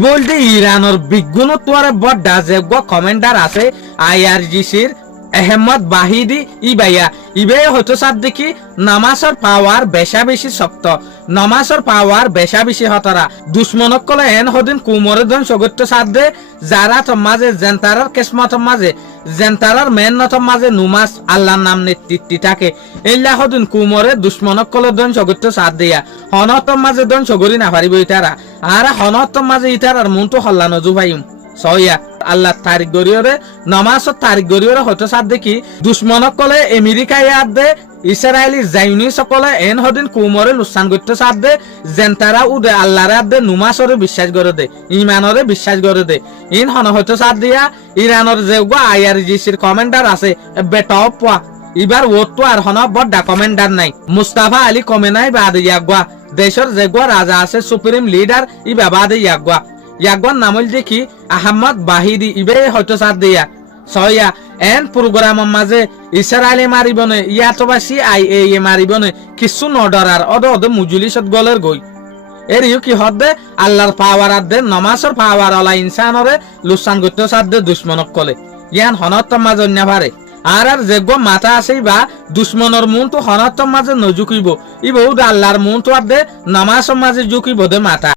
বলতে ইরানের বিজ্ঞান তোয়ারে বড় যোগ্য কমান্ডার আছে আইআরজিসির আহমদ বাহিদি ইবাইয়া ইবে হয়তো সাদ দেখি নামাজের পাওয়ার বেশা বেশি শক্ত নামাজের পাওয়ার বেশা বেশি হতরা দুশ্মনক কলে এন হদিন কুমরে দন সগত্য সাদে যারা মাঝে জেন্তারার কিসমত মাঝে জেন্তারার মেহনত মাঝে নুমাজ আল্লাহর নাম নেতৃত্বে থাকে এল্লা হদিন কুমরে দুশ্মনক কলে দন সগত্য সাদ দিয়া হনত মাঝে দন সগরি না পারিব ইতারা আর হনত মাঝে ইতারার মনটো হল্লানো জুভাইম সয়া আল্লাহ তারিখ গরিয়রে নমাজত তারিখ গরিয়রে হয়তো সাদ দেখি দুশ্মনক কলে আমেরিকায় ইয়াদ দে ইসরায়েলি জাইনি সকলে এন হদিন কুমরে লুসান করতে সাদ দে জেন্তারা উদে আল্লাহরে আদে নুমাসরে বিশ্বাস করে দে ইমানরে বিশ্বাস করে দে ইন হন হয়তো সাদ দিয়া ইরানের যে আইআরজিসির কমান্ডার আছে বেটাও পোয়া এবার ও তো আর হন বড় কমান্ডার নাই মুস্তাফা আলী কমেনাই বাদ ইয়াগুয়া দেশের যে রাজা আছে সুপ্রিম লিডার ইবা বাদ ইয়াগুয়ার নামল দেখি আহমদ বাহিদি ইবে হয়তো সাদ দিয়া সয়া এন প্রোগ্রামের মাঝে ইসরায়েলে মারিবনে ইয়াতবা CIA মারিবনে কিছু নডরার অদ মুজলিসত গলের গই এরিও কি হদে আল্লাহর পাওয়ার আদে নমাজের পাওয়ার আলা ইনসানরে লুসান গত্য সাদে দুশ্মনক কলে ইয়ান হনত মাঝে নেভারে আর যেগো মাথা আছে বা দুশ্মনের মন তো হনত মাঝে নজুকিব ইবৌ আল্লাহর মন তো আদে নমাজের মাঝে জুকিব দে মাথা